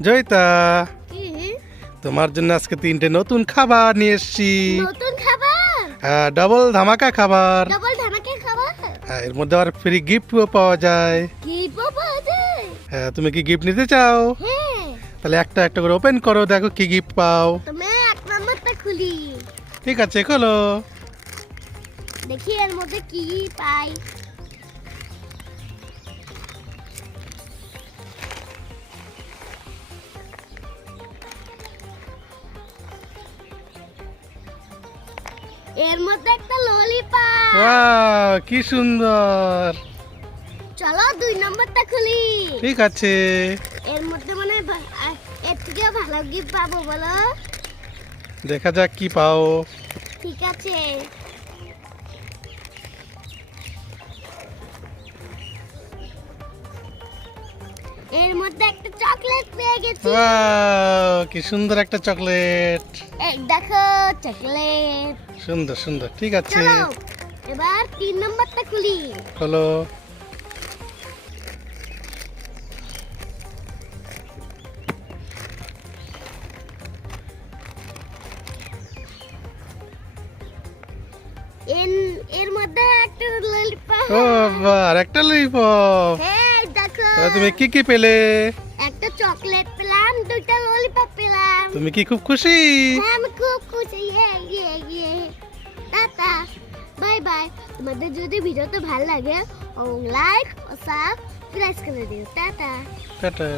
জয়িতা তোমার জন্য আজকে তিনটে নতুন খাবার নিয়ে এসেছি। নতুন খাবার? হ্যাঁ ডাবল ধামাকা খাবার। ডবল ধামাকে খাবার? হ্যাঁ, এর মধ্যে আবার ফ্রি গিফটও পাওয়া যায়। কি পাওয়া যায়? হ্যাঁ তুমি কি গিফট নিতে চাও? হ্যাঁ। তাহলে একটা একটা করে ওপেন করো দেখো কি গিফট পাও। তুমি এক নম্বরটা খুলি। ঠিক আছে খোলো। দেখি এর মধ্যে কি পাই। এর মধ্যে একটা ললিপপ ওয়াও কি সুন্দর। চলো দুই নম্বরটা খুলি। ঠিক আছে। এর মধ্যে মানে এর থেকে ভালো গিফট পাবো বলো। দেখা যাক কি পাও। ঠিক আছে। এর মধ্যে একটা চকলেট পেয়ে গেছি। কি সুন্দর একটা চকলেট। এই দেখো চকলেট। সুন্দর সুন্দর ঠিক আছে। এবার তিন নম্বরটা খুলি। হলো এর মধ্যে একটা ললিপপ ও বাবা একটা ললিপপ হ্যাঁ। তুমি কি কি পেলে? একটা চকলেট পেলাম দুটো ললিপপ পেলাম। তুমি কি খুব খুশি? হ্যাঁ আমি খুব খুশি yay yay yay. Tata bye bye. তোমাদের যদি ভিডিওটা ভালো লাগে লাইক ও সাবস্ক্রাইব করে দিও। টাটা। টাটা।